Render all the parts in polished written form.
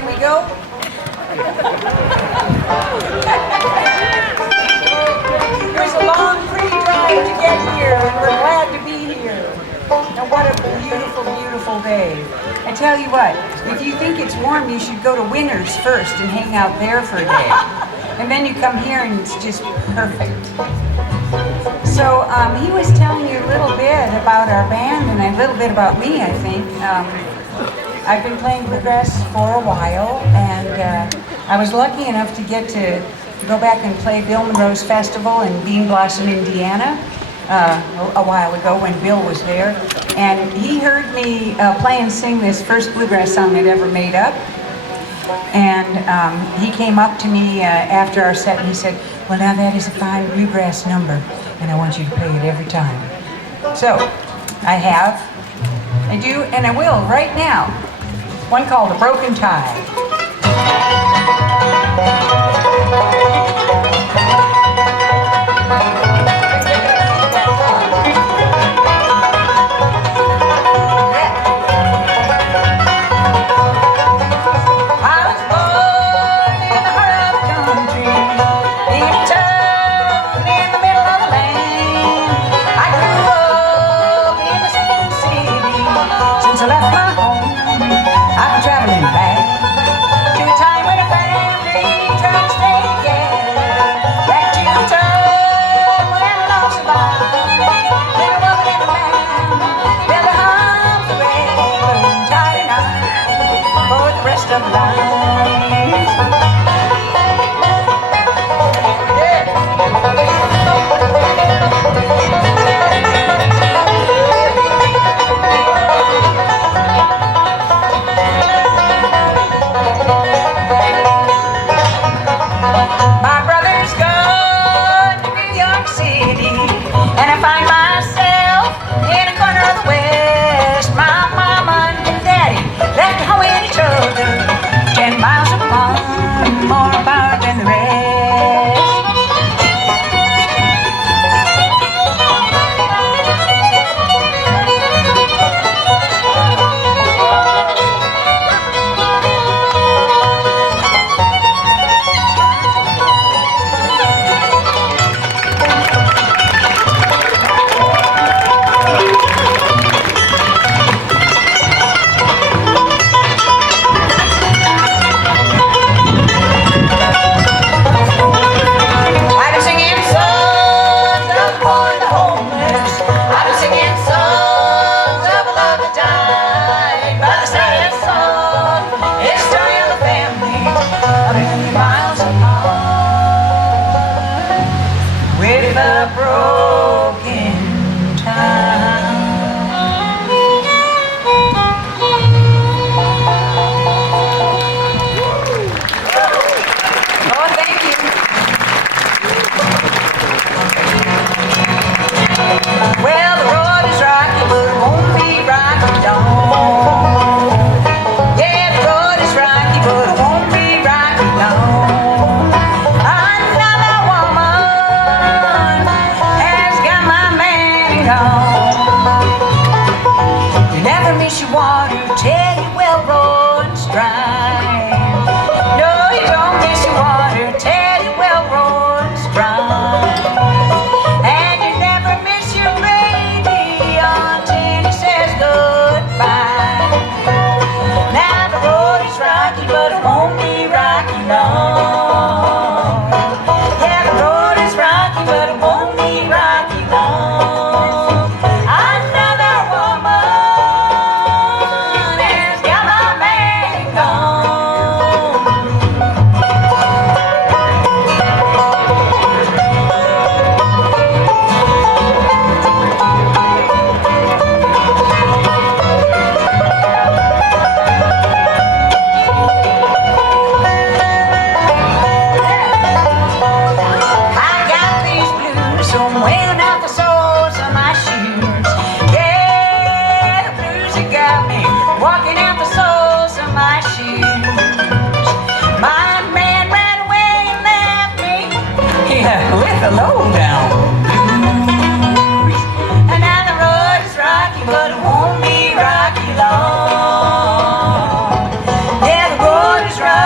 Can we go? It was a long, pretty drive to get here, and we're glad to be here. And what a beautiful, beautiful day. I tell you what, if you think it's warm, you should go to Winners first and hang out there for a day. And then you come here and it's just perfect. So he was telling you a little bit about our band and a little bit about me, I think. I've been playing bluegrass for a while, and I was lucky enough to get to go back and play Bill Monroe's Festival in Bean Blossom, Indiana, a while ago when Bill was there. And he heard me play and sing this first bluegrass song I'd ever made up. And he came up to me after our set and he said, "Well, now that is a fine bluegrass number, and I want you to play it every time." So, I have, I do, and I will right now. One called "A Broken Tie."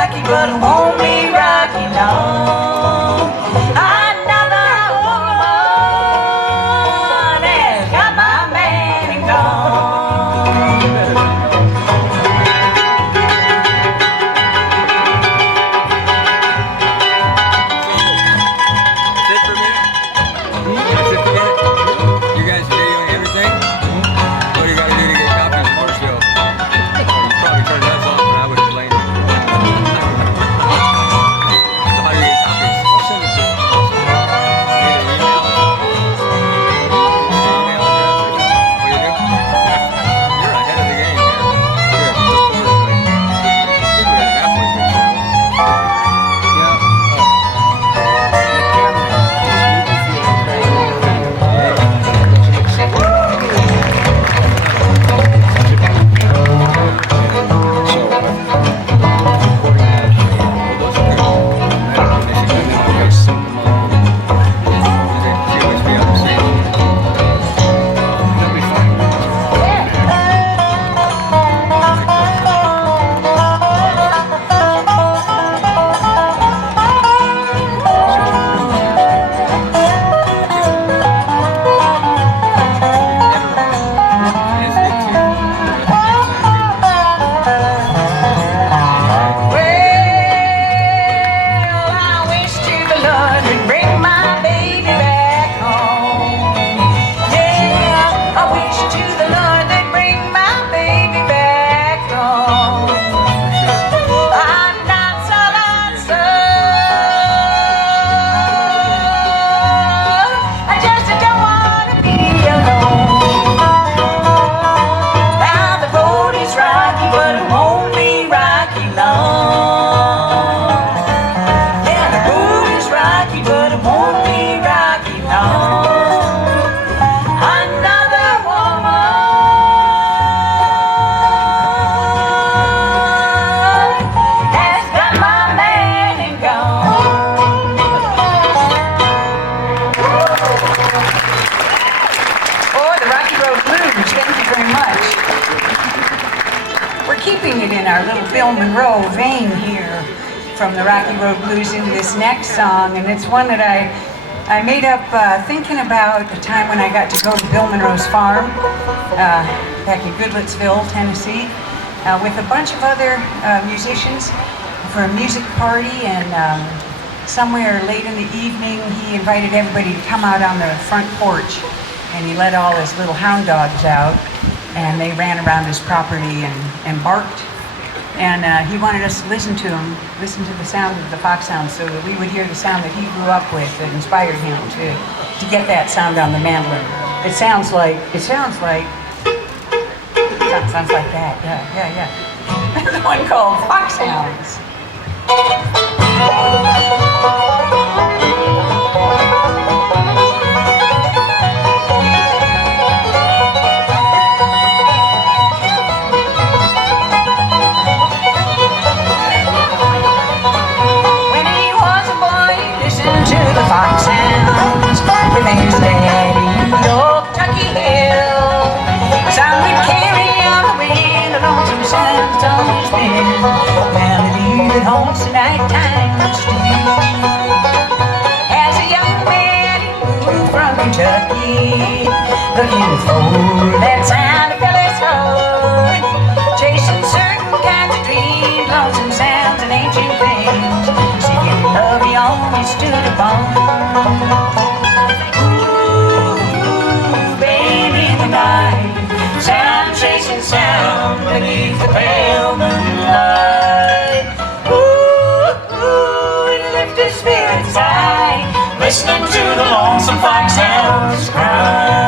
rocky, but it won't be rocky long. Another woman has got my man and gone. Sit for a minute. Sit for a minute. You guys videoing everything? What do you got to do to get copies of more still? You probably turned us off, but I wouldn't blame you. So how do you get copies? I'll send it to you. Need an email or something? Email address or something? Oh, you do? You're ahead of the game here. Good. Look forward to it. I think we're halfway through the show. Yeah. From the Rocky Road Blues into this next song, and it's one that I made up thinking about the time when I got to go to Bill Monroe's farm back in Goodlettsville, Tennessee, with a bunch of other musicians for a music party, and somewhere late in the evening he invited everybody to come out on the front porch, and he let all his little hound dogs out, and they ran around his property and barked. And he wanted us to listen to the sound of the foxhound, so that we would hear the sound that he grew up with that inspired him to get that sound on the mandolin. It sounds like that, yeah. There's one called Foxhounds. Foxhounds with his daddy up Tucky Hill. Some would carry on the wind along some sounds on his bed. Melody that haunts the night times too. As a young man he moved from Kentucky, looking for that sound that fell his heart, chasing certain kinds of dreams, lonesome sounds and ancient things. Seeking love he always stood upon. Ooh, baby in the night, sound chasing sound beneath the pale moonlight. Ooh, it lifted spirits high, listening to the lonesome foxhounds cry.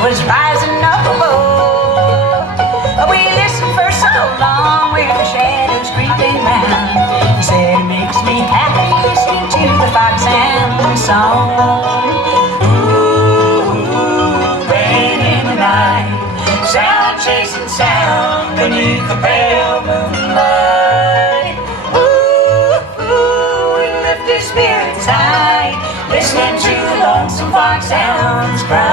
Was rising up above. We listened for so long with the shadows creeping round. He said it makes me happy listening to the foxhound song. Ooh, sounds cry.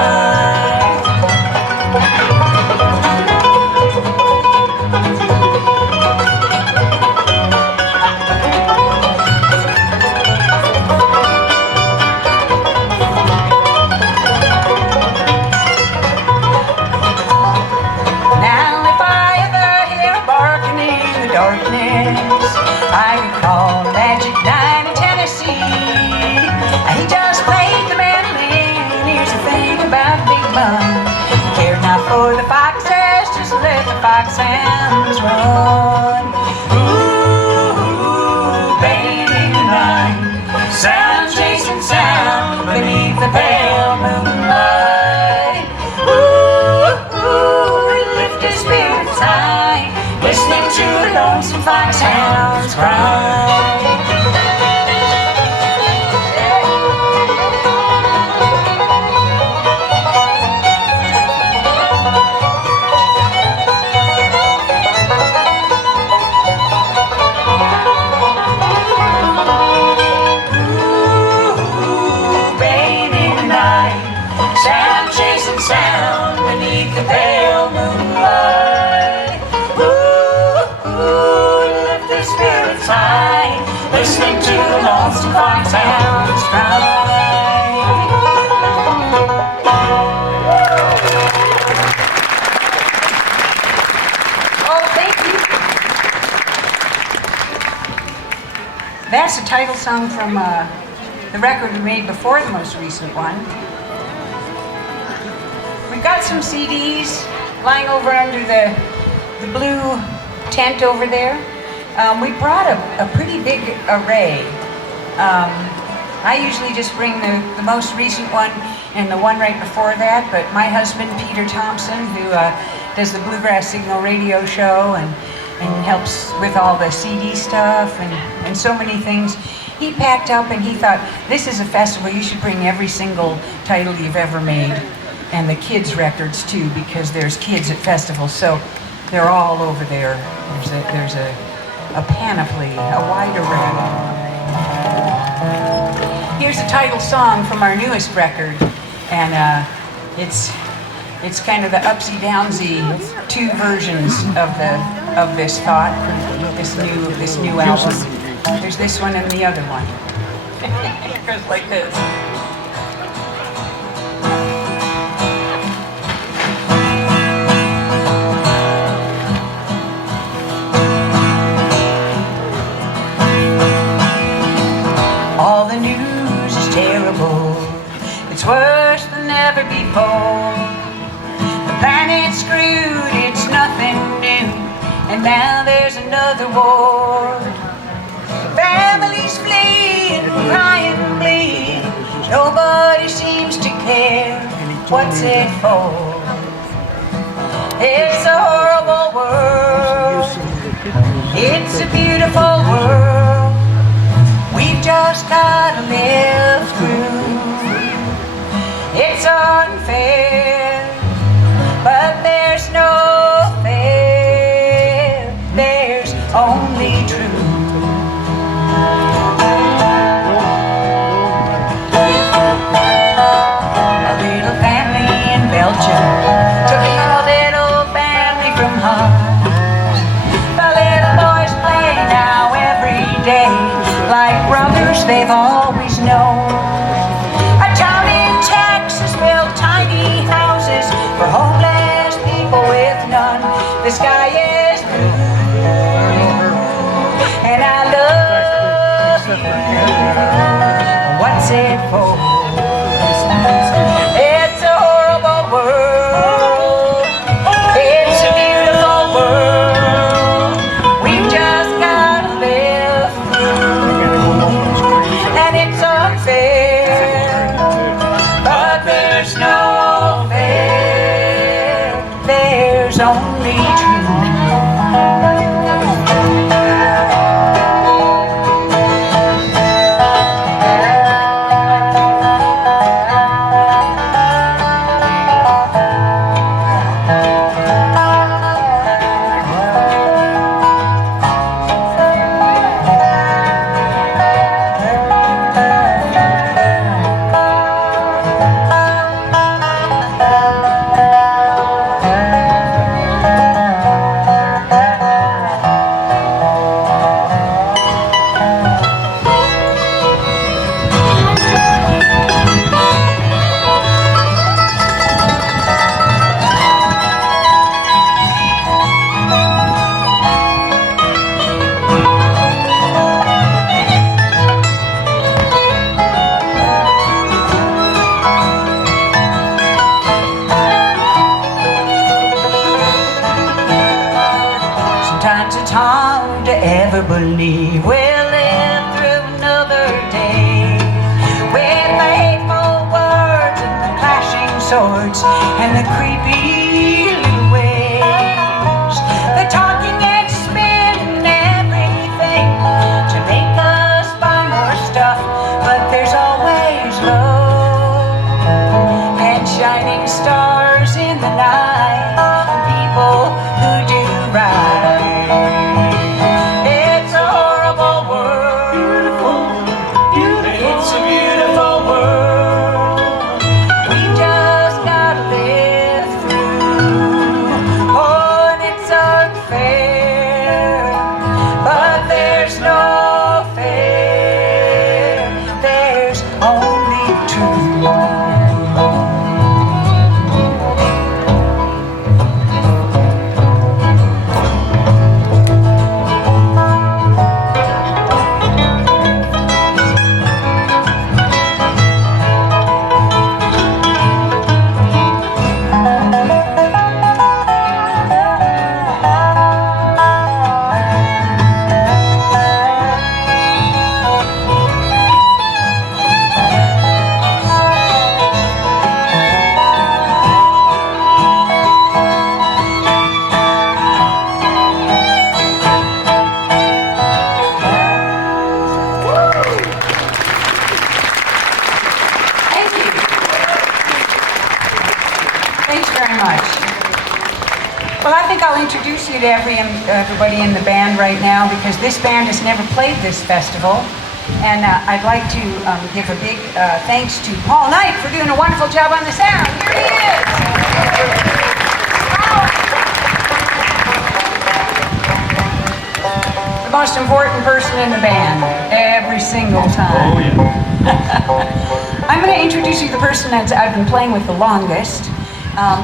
Now if I ever hear barking in the darkness, I could call Magic 9 in Tennessee. He just played the mandolin. Here's the thing about Big Bun: cared not for the foxes, just let the fox sounds run. Ooh, baby night, sound chasing sound beneath the pale moonlight. Ooh, lift your spirits high, listening to the lonesome foxhounds cry. Sound beneath the pale moonlight. Ooh, lift their spirits high, listening to the lonesome foxhounds cry. Oh, thank you. That's a title song from the record we made before the most recent one. We've got some CDs lying over under the blue tent over there. We brought a pretty big array. I usually just bring the most recent one and the one right before that, but my husband, Peter Thompson, who does the Bluegrass Signal radio show and helps with all the CD stuff and so many things, he packed up and he thought, this is a festival, you should bring every single title you've ever made. And the kids' records too, because there's kids at festivals, so they're all over there. There's a panoply, a wide array. Here's a title song from our newest record, and it's kind of the upsy downsy two versions of this thought, this new album. There's this one and the other one. It goes like this. All the news is terrible, it's worse than ever before. The planet's screwed, it's nothing new, and now there's another war. Families flee and cry and bleed, nobody seems to care. What's it for? It's a horrible world, it's a beautiful world. We've just gotta live through. It's unfair, but there's no fair. There's only truth. A little family in Belgium took a little family from home. The little boys play now every day, like brothers they've always known. A town in Texas built tiny houses for homeless people with none. The sky is blue, and I love you. What's it for? It's a horrible world, it's a beautiful world. We've just gotta live through. believe we'll live through another day with the hateful words and the clashing swords and the creepy little ways, the talking and spin and everything to make us buy more stuff. But there's always love and shining stars in the night, and people who do right. It's a horrible world. It's a beautiful world. We just gotta live through. Oh, and it's unfair, but there's no fair. There's only truth. Thanks very much. Well, I think I'll introduce you to everybody in the band right now, because this band has never played this festival. And I'd like to give a big thanks to Paul Knight for doing a wonderful job on the sound. Here he is. The most important person in the band, every single time. Oh, yeah. I'm going to introduce you to the person that I've been playing with the longest.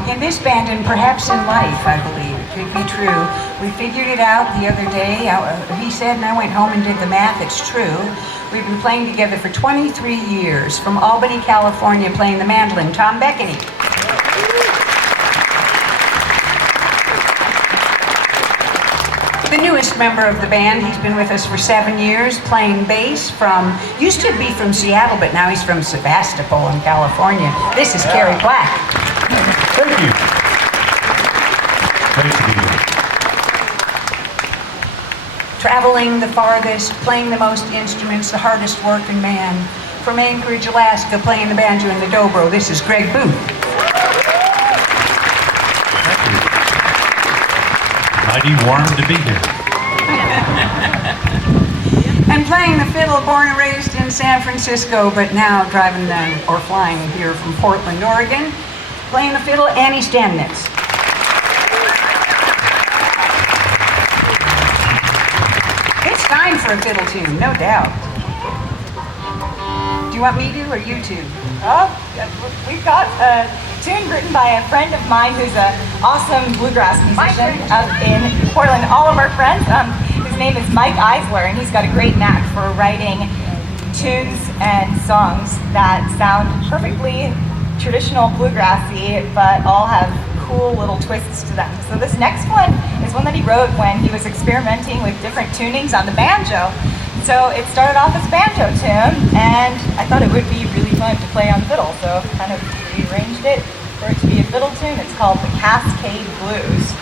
In this band, and perhaps in life, I believe. It could be true. We figured it out the other day. He said, and I went home and did the math. It's true. We've been playing together for 23 years. From Albany, California, playing the mandolin, Tom Beckany. The newest member of the band, he's been with us for 7 years, playing bass used to be from Seattle, but now he's from Sebastopol in California. This is Kerry Black. Thank you. Great to be here. Traveling the farthest, playing the most instruments, the hardest working man. From Anchorage, Alaska, playing the banjo and the dobro, this is Greg Booth. Thank you. Mighty warm to be here. And playing the fiddle, born and raised in San Francisco, but now driving or flying here from Portland, Oregon. Playing the fiddle, Annie Stamnitz. It's time for a fiddle tune, no doubt. Do you want me to or you to? Oh, we've got a tune written by a friend of mine who's an awesome bluegrass musician up in Portland. All of our friends. His name is Mike Eisler, and he's got a great knack for writing tunes and songs that sound perfectly traditional bluegrassy, but all have cool little twists to them. So this next one is one that he wrote when he was experimenting with different tunings on the banjo. So it started off as a banjo tune, and I thought it would be really fun to play on fiddle, so kind of rearranged it for it to be a fiddle tune. It's called the Cascade Blues.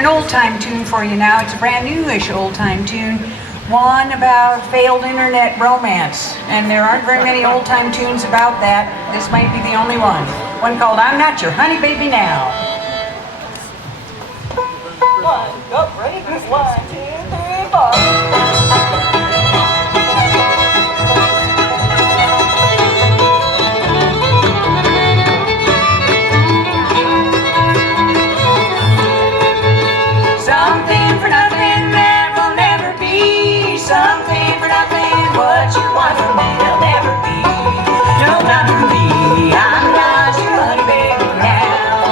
an old-time tune for you now. It's a brand newish old-time tune. One about failed internet romance. And there aren't very many old-time tunes about that. This might be the only one. One called I'm Not Your Honey Baby Now. One, go, ready, this 1, 2, 3, 4. Something for nothing that will never be. Something for nothing, what you want from me will never be. No, not for me. I'm not your honey baby now.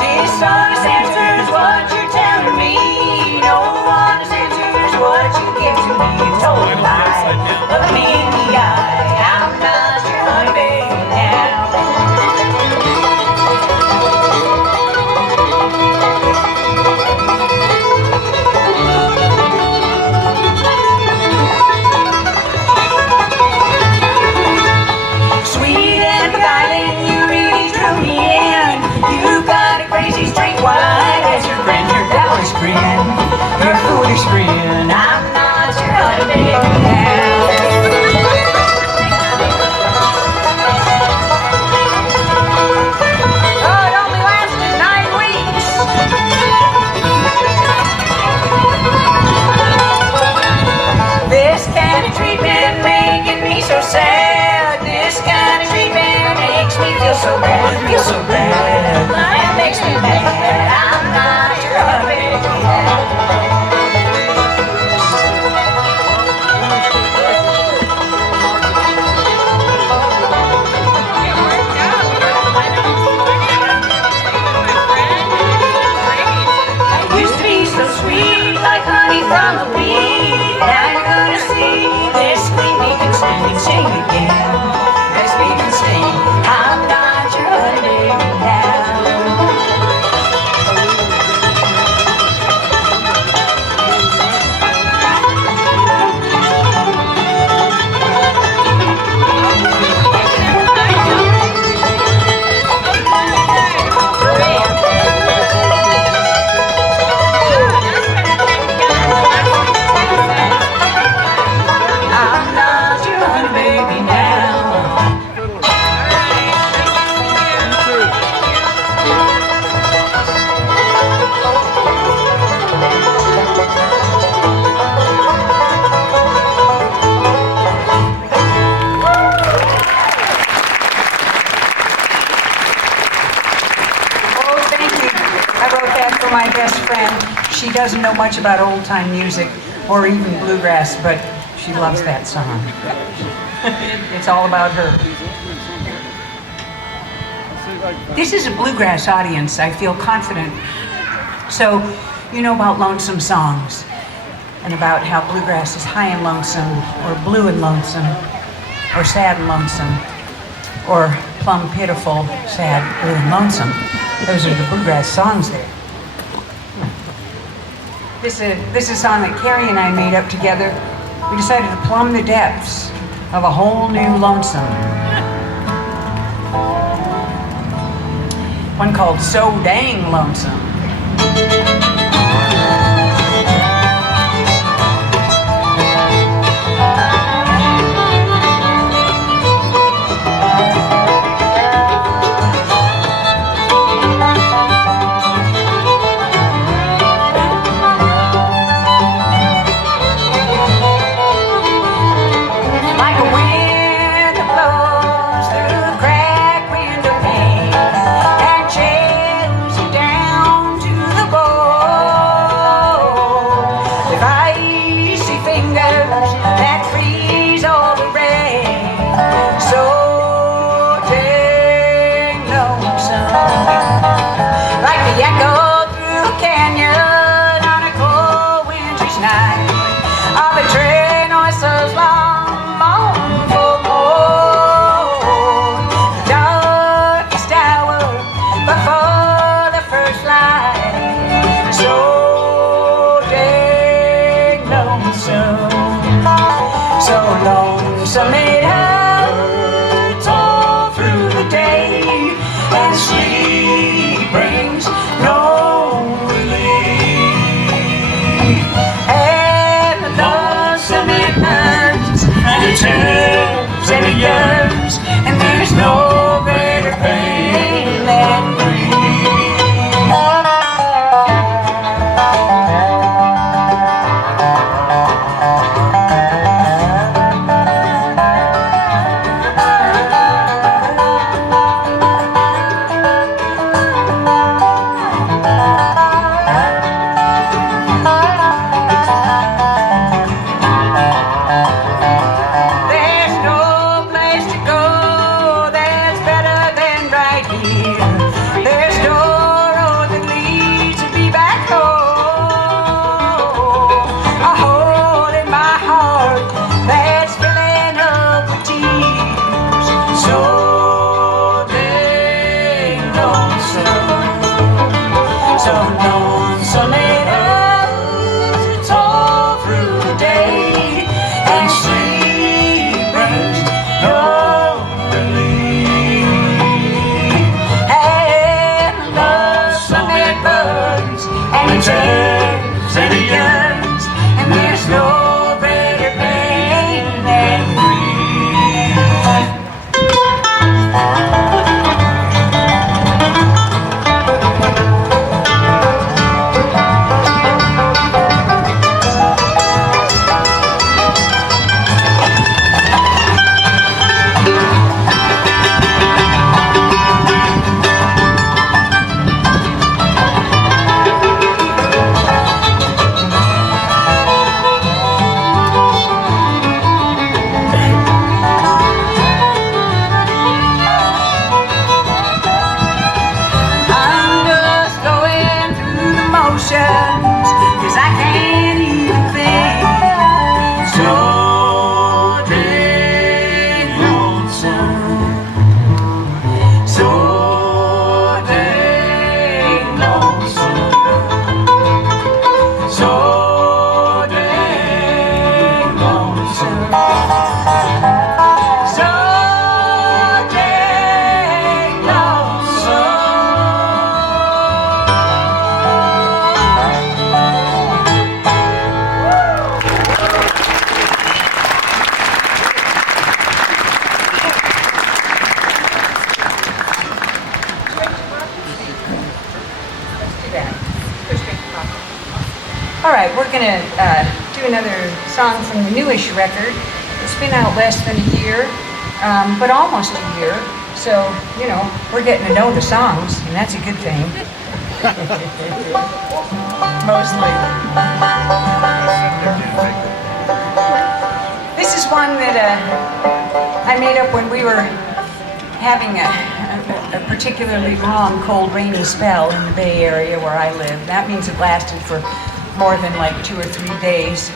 Dishonest answers what you're telling me. No honest answers what you give to me. You told a lie. Look me in the eye. I'm not your honey baby now. Sweet and beguiling, you really drew me in. You got a crazy straight wide as your grin, your devilish grin, your foolish grin. I'm not your honey baby now. Oh, it only lasted 9 weeks. This kind of treatment making me so sad. This kind of treatment makes me feel so bad. Feel so bad. It makes me mad. I'm not your honey baby now. I used to be so sweet, like honey from a bee. Now you're gonna see this queen we can sing again. Yes, we can sing. I'm not your honey baby now. I'm not your honey baby now. Oh, thank you. I wrote that for my best friend. She doesn't know much about old-time music or even bluegrass, but she loves that song. It's all about her. This is a bluegrass audience. I feel confident. So, you know about lonesome songs and about how bluegrass is high and lonesome, or blue and lonesome, or sad and lonesome, or plumb pitiful, sad, blue and lonesome. Those are the bluegrass songs there. This is a song that Carrie and I made up together. We decided to plumb the depths of a whole new lonesome. One called So Dang Lonesome. Like a wind that blows through the cracked window pane and chills you down All right, we're gonna do another song from the newish record. It's been out less than a year, but almost a year. So, you know, we're getting to know the songs, and that's a good thing. Mostly. This is one that I made up when we were having a particularly long, cold, rainy spell in the Bay Area where I live. That means it lasted for more than like 2 or 3 days.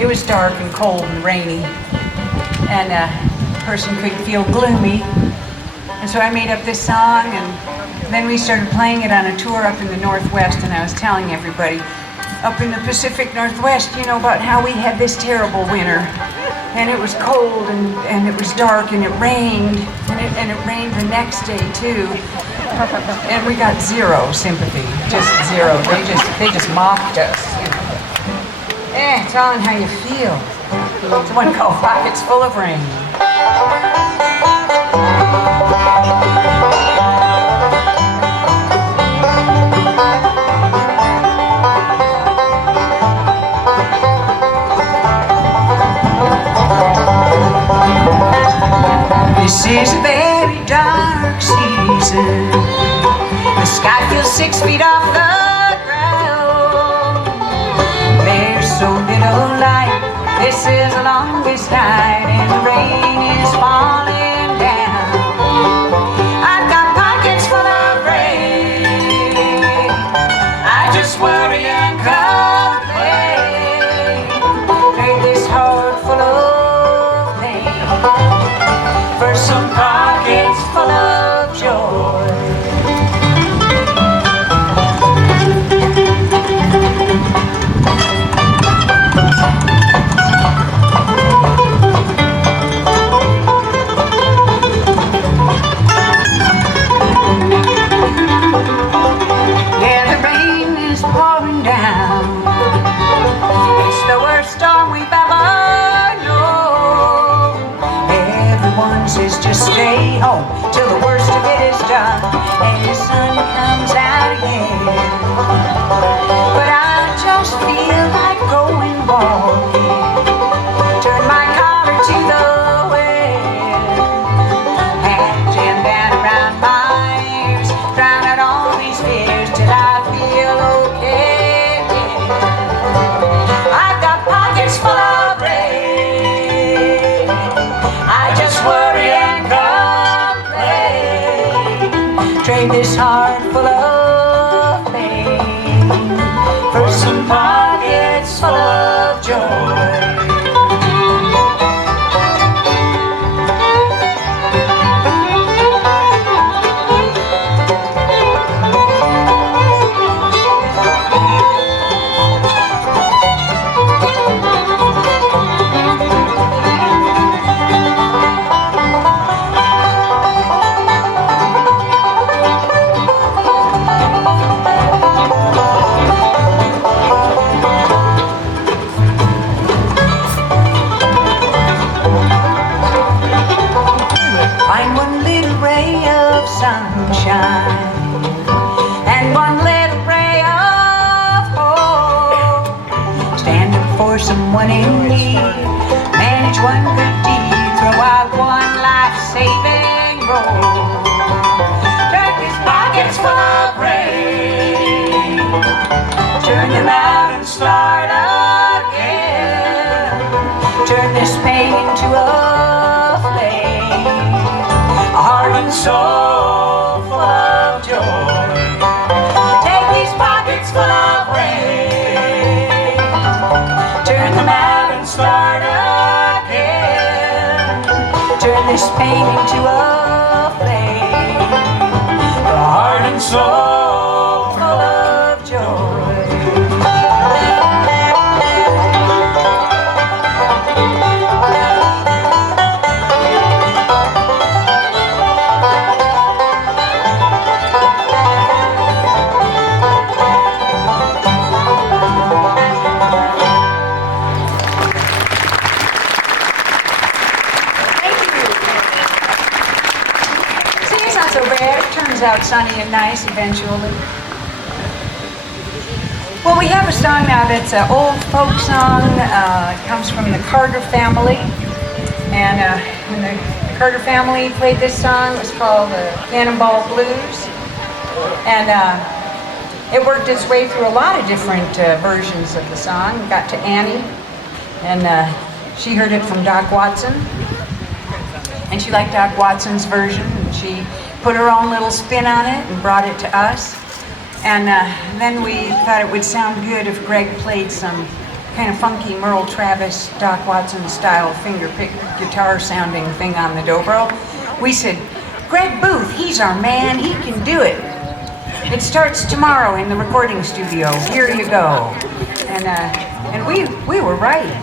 It was dark and cold and rainy, and a person could feel gloomy. And so I made up this song, and then we started playing it on a tour up in the Northwest, and I was telling everybody up in the Pacific Northwest, you know, about how we had this terrible winter. And it was cold, and it was dark, and it rained, and it rained the next day too. And we got zero sympathy, just zero. They just mocked us, you know. It's all in how you feel. It's one called Pockets Full of Rain. This is a very dark season. The sky feels 6 feet off the ground. There's so little light. This is the longest night, and the rain is falling down. I've got pockets full of rain. I just worry and complain. Trade this heart full of pain for some pockets full of joy. Yeah, the rain is pouring down. It's the worst storm we've ever known. Everyone says just stay home till the worst of it is done and the sun comes out again. But I just feel like going walking. Turn my collar to the wind and jam down around my ears, drown out all these fears till I feel okay again. I've got pockets full of rain. I just worry and complain. Trade this heart full of pain for some pockets full of joy. Find one little ray of sunshine and one little ray of hope. Stand up for someone in need, manage one good deed, throw out one life-saving roll. Turn these pockets full of rain, turn them out and start again. Turn this pain into a flame, a heart and soul full of joy. Take these pockets full of rain, turn them out and start again. Turn this pain into a flame, a heart and soul full of joy. Turns out sunny and nice eventually. Well, we have a song now that's an old folk song. It comes from the Carter family. And when the Carter family played this song, it was called Cannonball Blues. And it worked its way through a lot of different versions of the song. It got to Annie, and she heard it from Doc Watson. And she liked Doc Watson's version, and she put her own little spin on it and brought it to us. And then we thought it would sound good if Greg played some kind of funky Merle Travis, Doc Watson style finger-pick guitar sounding thing on the dobro. We said, Greg Booth, he's our man, he can do it. It starts tomorrow in the recording studio, here you go. And we were right.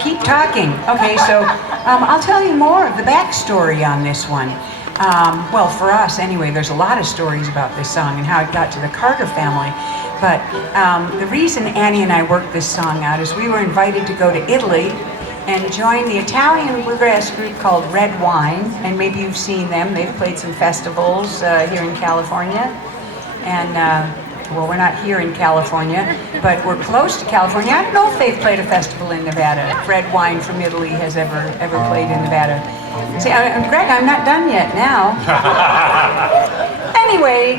Keep talking. Okay, so I'll tell you more of the backstory on this one. Well, for us anyway, there's a lot of stories about this song and how it got to the Carter family. But the reason Annie and I worked this song out is we were invited to go to Italy and join the Italian bluegrass group called Red Wine. And maybe you've seen them. They've played some festivals here in California. And well, we're not here in California, but we're close to California. I don't know if they've played a festival in Nevada. If Red Wine from Italy has ever played in Nevada. See, Greg, I'm not done yet now. Anyway,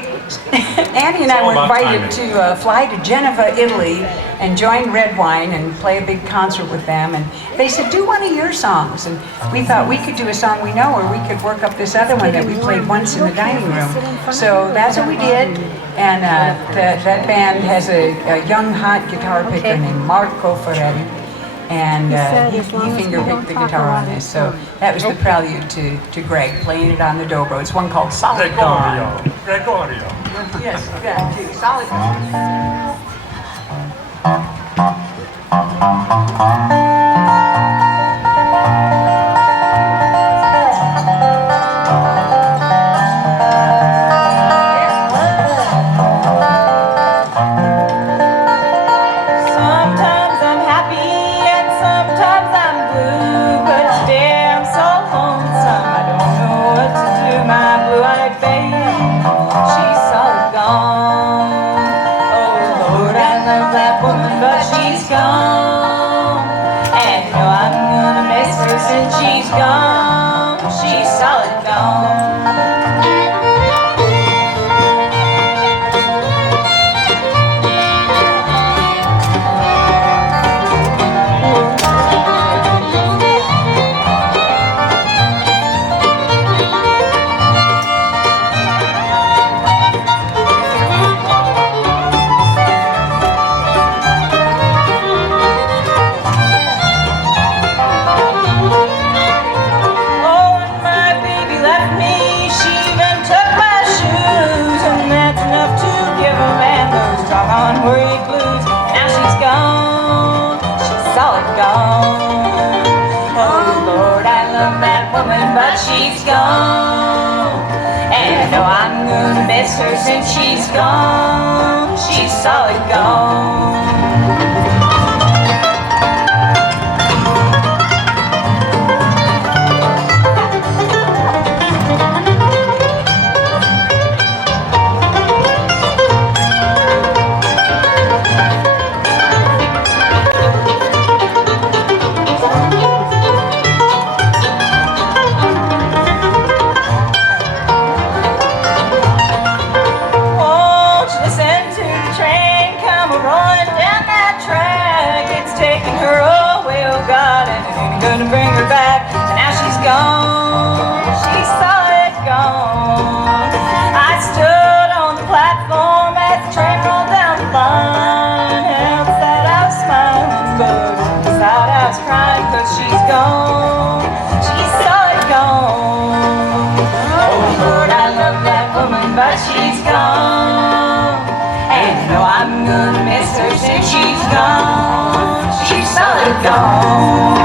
Annie and I were invited to fly to Geneva, Italy, and join Red Wine and play a big concert with them. And they said, do one of your songs. And we thought we could do a song we know, or we could work up this other one that we played once in the dining room. So that's what we did. And that band has a young, hot guitar picker named Marco Ferretti. And he finger-picked the guitar on this. So that was the prelude to Greg playing it on the dobro. It's one called Solid Gone. Gregorio. Yes, yeah, too. Solid Gone. She's gone, she's solid gone. But she's gone, and I know I'm gonna miss her since she's gone. She's solid gone. Gonna bring her back, and now she's gone. She's solid gone. I stood on the platform as the train rolled down the line. Outside I was smiling, but inside I was crying, 'cause she's gone. She's solid gone. Oh Lord, I love that woman, but she's gone. And I know I'm gonna miss her since she's gone. She's solid gone.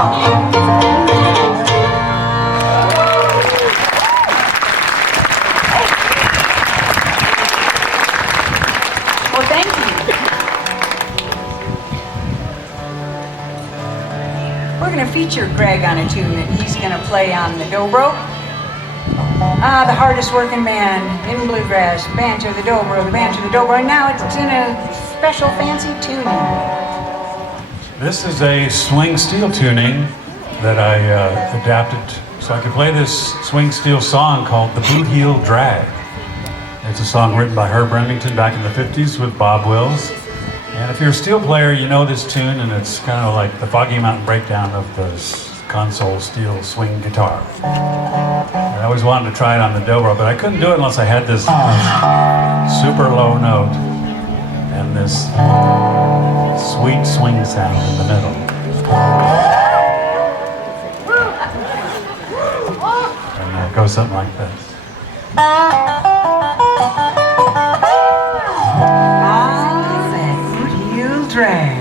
Well, thank you. We're going to feature Greg on a tune that he's going to play on the dobro. The hardest working man in bluegrass, banjo, the dobro, the banjo, the dobro. And now it's in a special fancy tuning. This is a swing steel tuning that I adapted so I could play this swing steel song called The Boot Heel Drag. It's a song written by Herb Remington back in the 50s with Bob Wills. And if you're a steel player, you know this tune, and it's kind of like the Foggy Mountain breakdown of the console steel swing guitar. I always wanted to try it on the dobro, but I couldn't do it unless I had this super low note and this sweet swing sound in the middle. And it goes something like this. That boot heel drag.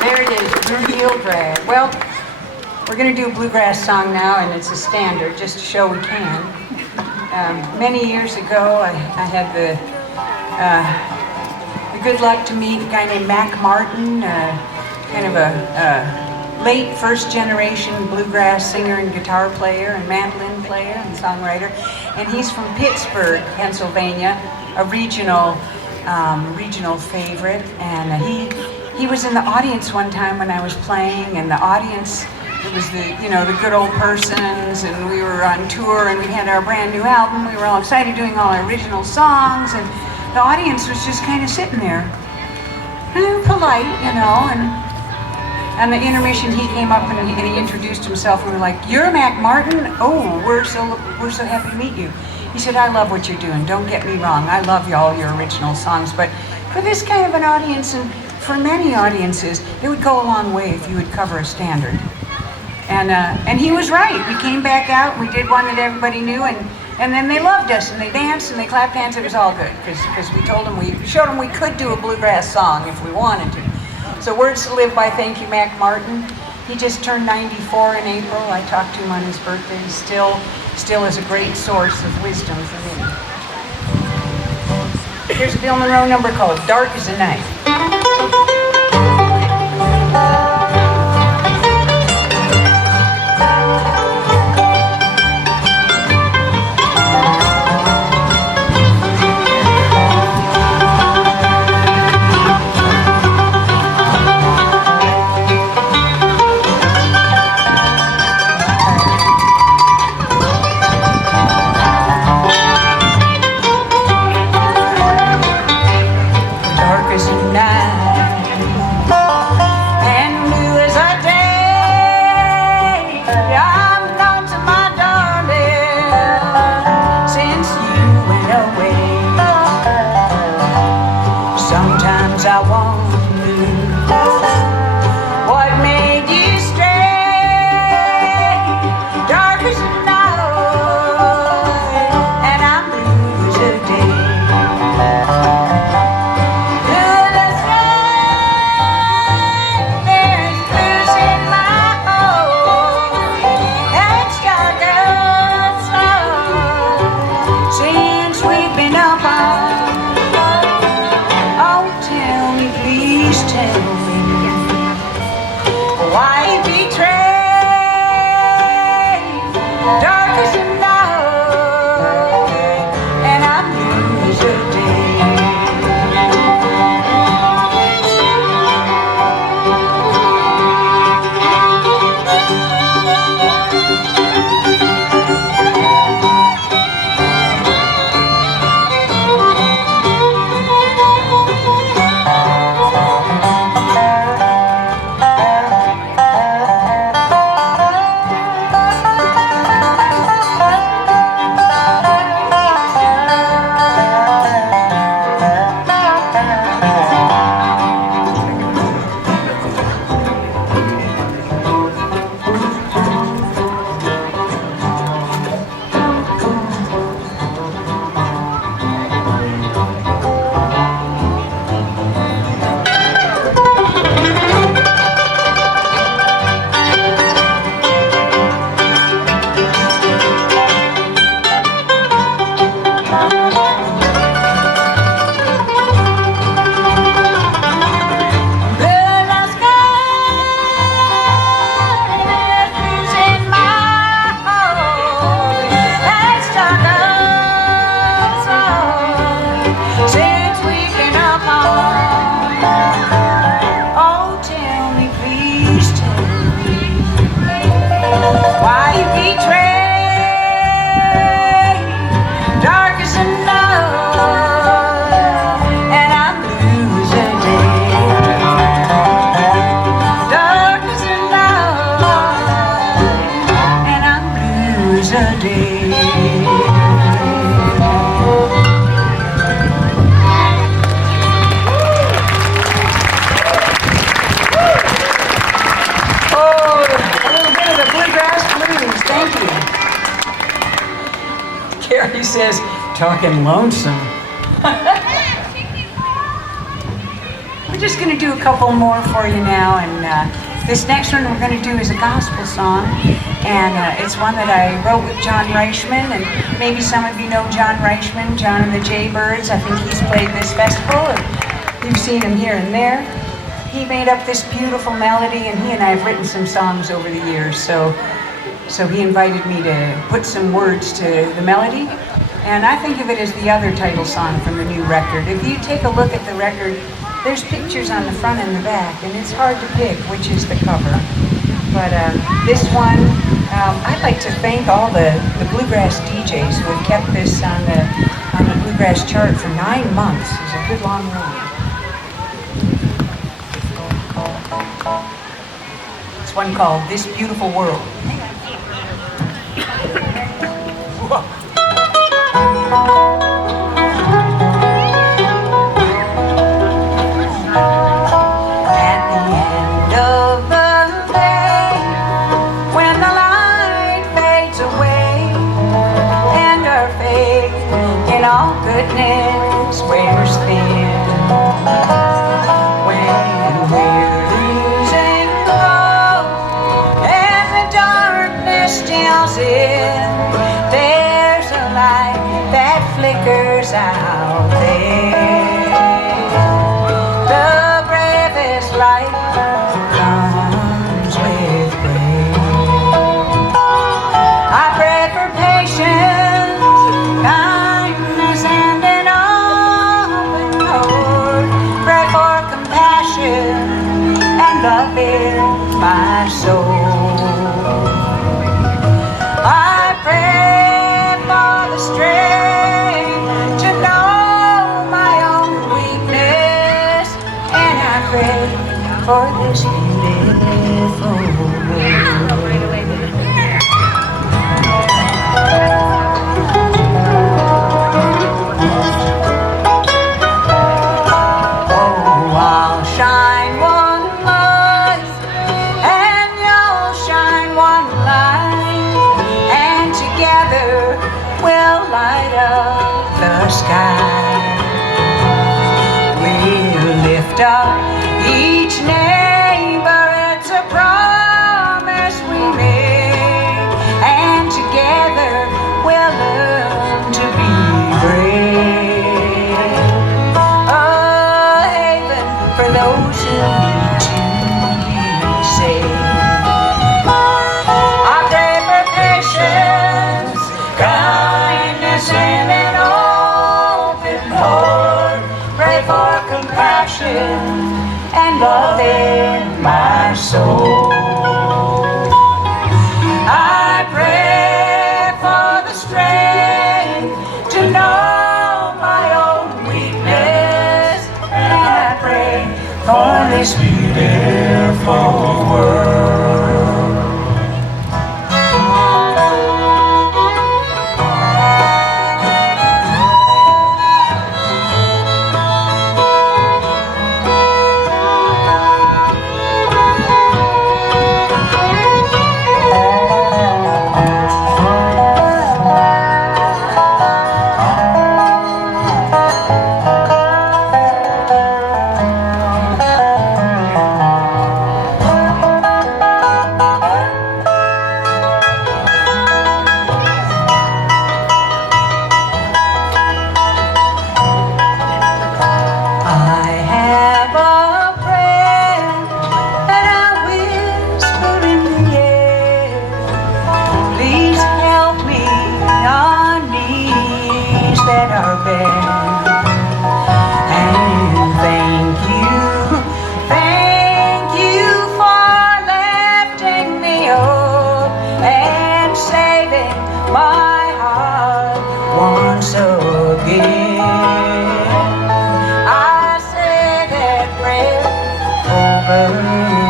There it is, Boot Heel Drag. Well, we're going to do a bluegrass song now, and it's a standard, just to show we can. Many years ago, I had the good luck to meet a guy named Mac Martin, kind of a late first-generation bluegrass singer and guitar player and mandolin player and songwriter. And he's from Pittsburgh, Pennsylvania, a regional favorite. And he was in the audience one time when I was playing, and the audience, it was the good old persons, and we were on tour, and we had our brand new album. We were all excited, doing all our original songs, and the audience was just kind of sitting there, polite, and On the intermission, he came up and he introduced himself. We were like, "You're Mac Martin? Oh, we're so happy to meet you." He said, "I love what you're doing. Don't get me wrong. I love all your original songs, but for this kind of an audience, and for many audiences, it would go a long way if you would cover a standard." And he was right. We came back out, we did one that everybody knew, and then they loved us, and they danced, and they clapped hands. It was all good, because we showed them we could do a bluegrass song if we wanted to. So Words to Live by, thank you, Mac Martin. He just turned 94 in April. I talked to him on his birthday. He still is a great source of wisdom for me. Here's a Bill Monroe number called Dark as a Night. He says, talking lonesome. We're just going to do a couple more for you now, and this next one we're going to do is a gospel song, and it's one that I wrote with John Reichman, and maybe some of you know John Reichman, John and the Jaybirds. I think he's played this festival, and you've seen him here and there. He made up this beautiful melody, and he and I have written some songs over the years, so he invited me to put some words to the melody. And I think of it as the other title song from the new record. If you take a look at the record, there's pictures on the front and the back, and it's hard to pick which is the cover. But this one, I'd like to thank all the Bluegrass DJs who have kept this on the Bluegrass chart for 9 months. It's a good long run. It's one called This Beautiful World. At the end of the day, when the light fades away, and our faith in all goodness wears thin, when we're losing hope and the darkness steals in, there's a light that flickers out there. The bravest light comes with grace. I pray for patience, kindness, and an open heart. Pray for compassion and love in my soul. I pray for the strength to know my own weakness, and I pray for this beautiful world. Oh, I'll shine one light, and you'll shine one light, and together we'll light up the sky. We'll lift up each neighbor, it's a promise we make, and together we'll learn to be brave. A haven for those who need to be saved. I pray for patience, kindness, and an open heart. Pray for compassion and love in my soul. I pray for the strength to know my own weakness, and I pray for this beautiful world. I have a prayer that I whisper in the air. Please help me on knees that are bare. And thank you for lifting me up and saving my heart once again. I say that prayer over you.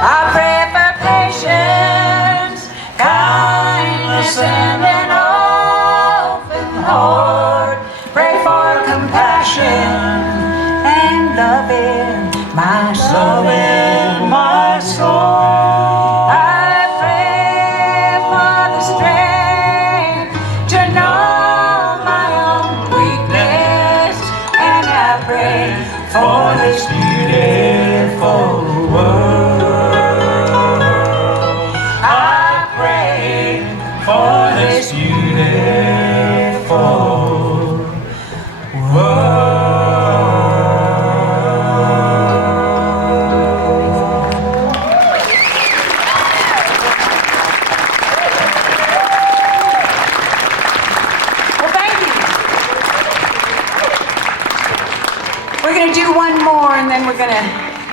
I pray for patience, kindness, and an open heart. Pray for compassion and love in my soul. I pray for the strength to know my own weakness, and I pray for this beautiful world. I pray for this beautiful world. Well, thank you. We're going to do one more, and then we're going to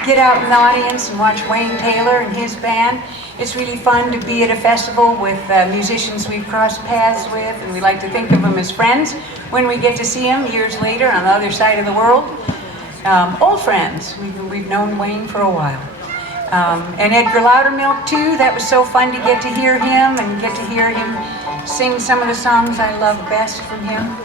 get out in the audience and watch Wayne Taylor and his band. It's really fun to be at a festival with musicians we've crossed paths with, and we like to think of them as friends when we get to see them years later on the other side of the world. old friends. We've known Wayne for a while. And Edgar Loudermilk too. That was so fun to get to hear him and get to hear him sing some of the songs I love best from him.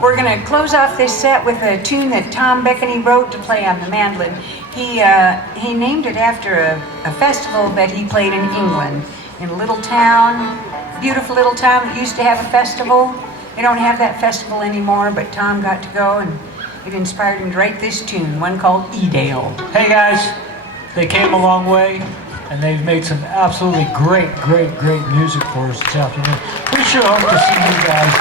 We're going to close off this set with a tune that Tom Beckany wrote to play on the mandolin. He named it after a festival that he played in England, in a little town, beautiful little town that used to have a festival. They don't have that festival anymore, but Tom got to go, and it inspired him to write this tune, one called E-Dale. Hey guys, they came a long way, and they've made some absolutely great music for us this afternoon. We sure hope to see you guys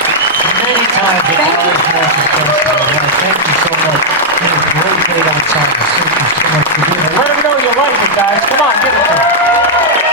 many times at the Irish American Festival. Thank you so much. You're a great on song. Thank you so much for being here. Let them know you like it, guys. Come on, give it to them.